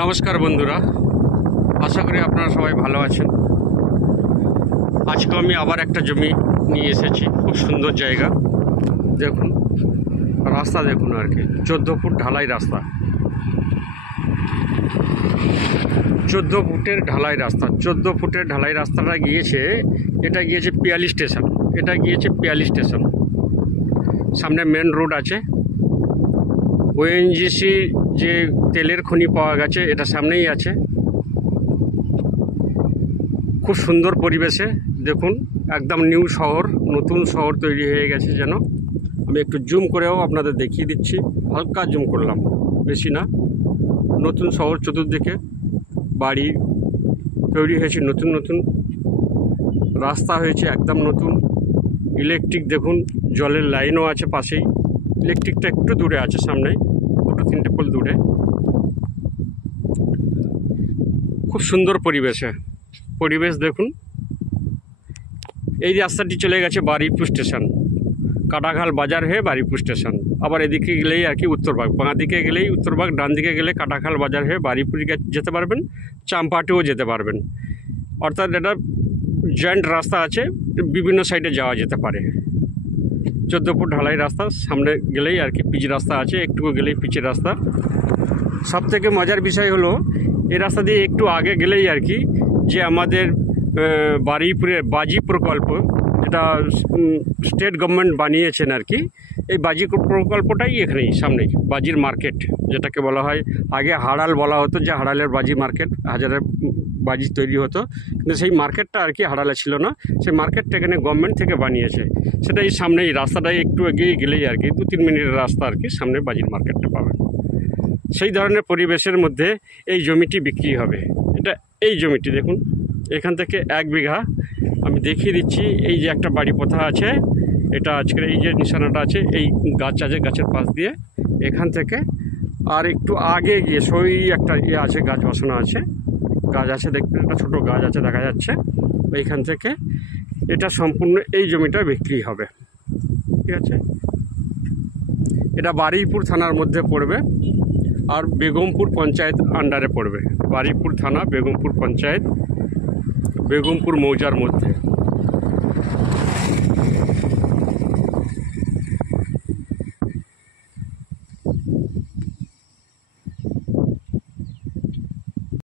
নমস্কার বন্ধুরা, আশা করি আপনারা সবাই ভালো আছেন। আজকে আমি আবার একটা জমি নিয়ে এসেছি, খুব সুন্দর জায়গা। দেখুন রাস্তা, দেখুন আর কি 14 ফুট ঢালাই রাস্তা, 14 ফুটের ঢালাই রাস্তা। 14 ফুটের ঢালাই রাস্তাটা গিয়েছে, এটা গিয়েছে পিয়ালি স্টেশন, এটা গিয়েছে পিয়ালি স্টেশন। সামনে মেন রোড আছে, ওএনজিসি যে তেলের খনি পাওয়া গেছে এটা সামনেই আছে। খুব সুন্দর পরিবেশে, দেখুন একদম নিউ শহর, নতুন শহর তৈরি হয়ে গেছে যেন। আমি একটু জুম করেও আপনাদের দেখিয়ে দিচ্ছি, হালকা জুম করলাম, বেশি না। নতুন শহর, চতুর্দিকে বাড়ি তৈরি হয়েছে, নতুন নতুন রাস্তা হয়েছে একদম নতুন। ইলেকট্রিক দেখুন, জলের লাইনও আছে পাশেই। ইলেকট্রিকটা একটু দূরে আছে, সামনেই 2-3 পোল দূরে। খুব সুন্দর পরিবেশ দেখুন। এই রাস্তাটি চলে গেছে বারুইপুর স্টেশন, কাটাখাল বাজার হয়ে বারুইপুর স্টেশন। আবার এদিকে গেলেই আর কি উত্তরবাগ, বাঁ দিকে গেলেই উত্তরবাগ, ডান দিকে গেলে কাটাখাল বাজার হয়ে বারুইপুর যেতে পারবেন, চাম্পাটিও যেতে পারবেন। অর্থাৎ এটা জয়েন্ট রাস্তা আছে, বিভিন্ন সাইডে যাওয়া যেতে পারে। 14 ফুট ঢালাই রাস্তা, সামনে গেলেই আর কি পিচ রাস্তা আছে, একটু গেলেই পিচের রাস্তা। সব থেকে মজার বিষয় হলো এই রাস্তা দিয়ে একটু আগে গেলেই আর কি যে আমাদের বারুইপুরের বাজি প্রকল্প, এটা স্টেট গভর্নমেন্ট বানিয়েছেন আর কি। এই বাজি প্রকল্পটাই এখানেই সামনেই, বাজির মার্কেট যেটাকে বলা হয়। আগে হাড়াল বলা হতো, যে হাড়ালের বাজি মার্কেট, হাজারের বাজি তৈরি হতো, কিন্তু সেই মার্কেটটা আর কি হাড়ালে ছিল না। সেই মার্কেটটা এখানে গভর্নমেন্ট থেকে বানিয়েছে। সেটাই সামনেই, রাস্তাটাই একটু এগিয়ে গেলেই আর কি 2-3 মিনিটের রাস্তা আর কি, সামনে বাজির মার্কেটটা পাবেন। সেই ধরনের পরিবেশের মধ্যে এই জমিটি বিক্রি হবে। এটা এই জমিটি দেখুন, এখান থেকে 1 বিঘা আমি দেখিয়ে দিচ্ছি। এই যে একটা বাড়ি পোতা আছে, এটা আজকের এই যে নিশানাটা আছে, এই গাছ আছে, গাছের পাশ দিয়ে এখান থেকে আর একটু আগে গিয়ে সই একটা আছে, গাছ বসানো আছে, গাছ আছে দেখতে, একটা ছোটো গাছ আছে দেখা যাচ্ছে। এইখান থেকে এটা সম্পূর্ণ এই জমিটা বিক্রি হবে, ঠিক আছে। এটা বারুইপুর থানার মধ্যে পড়বে, আর বেগমপুর পঞ্চায়েত আন্ডারে পড়বে। বারুইপুর থানা, বেগমপুর পঞ্চায়েত, বেগমপুর মৌজার মধ্যে।